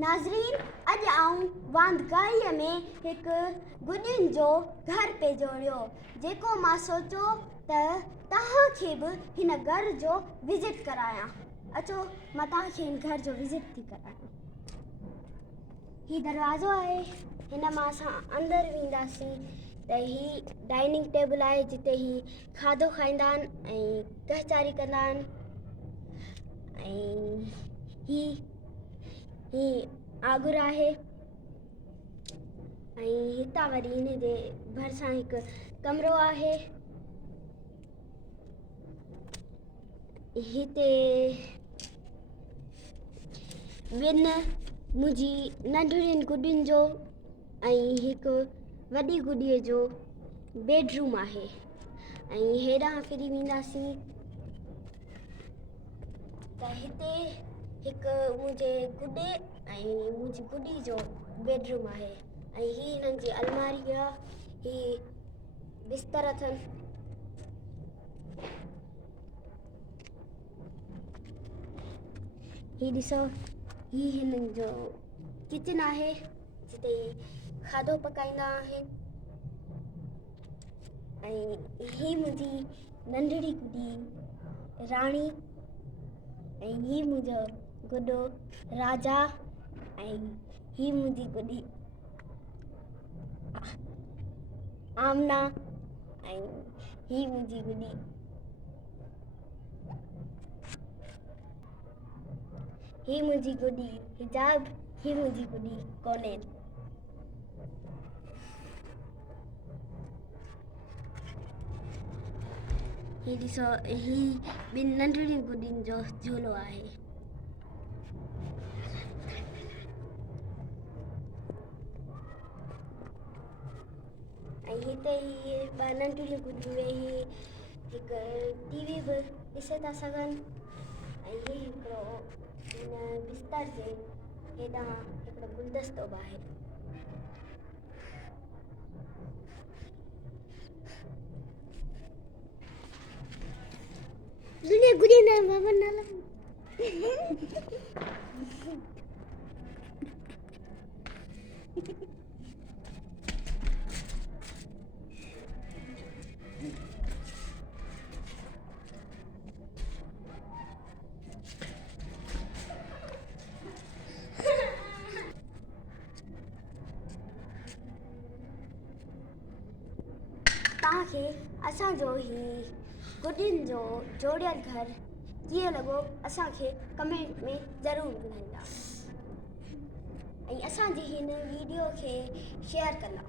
नाज़रीन, अॼु आऊं वांदगाईअ में हिकु गुॾियुनि जो घर पे जोड़ियो जेको मां सोचियो त तव्हांखे बि हिन घर जो विज़िट करायां। अचो मां तव्हांखे हिन घर जो विज़िट थी करायां। ही दरवाज़ो आहे, हिन मां असां अंदरि वेंदासीं त ही डाइनिंग टेबल आहे जिते ही खाधो खाईंदा आहिनि ऐं कहचारी कंदा आहिनि। ऐं ही आगुर आहे ऐं हितां वरी हिन जे भरिसां हिकु कमरो आहे। हिते ॿिनि मुंहिंजी नंढड़ियुनि गुॾियुनि जो ऐं हिकु वॾी गुॾीअ जो बेडरूम आहे ऐं हेॾां फिरी वेंदासीं त हिते हिकु मुंहिंजे गुॾे ऐं मुंहिंजी गुॾी जो बेडरूम आहे ऐं ही हिननि जी अलमारी आहे, ही बिस्तर अथनि। ही ॾिसो, ही हिननि जो किचन आहे जिते खाधो पकाईंदा आहिनि ऐं ही मुंहिंजी नंढड़ी गुॾी राणी ऐं ही मुंहिंजो गुॾो राजा ऐं ही मुंहिंजी गुॾी आमना ऐं ही मुंहिंजी गुॾी ही मुंहिंजी गुॾी हिजाब, ही मुंहिंजी गुॾी कोनेल। ही ॾिसो, ही ॿिनि नंढड़ियुनि गुॾियुनि जो झूलो आहे। ऐं हिते ही ॿ नंढड़ियूं गुॾियूं वेही हिकु टीवी बि ॾिसे था सघनि ऐं ही हिकिड़ो हिन बिस्तर जे हेॾां हिकिड़ो गुलदस्तो बि आहे। गुॾी न बाबा नाला तव्हांखे असांजो ही गुॾियुनि जो जोड़ियल घर कीअं लॻो असांखे कमेंट में ज़रूरु ॿुधाईंदा ऐं असांजी हिन वीडियो खे शेयर कंदा।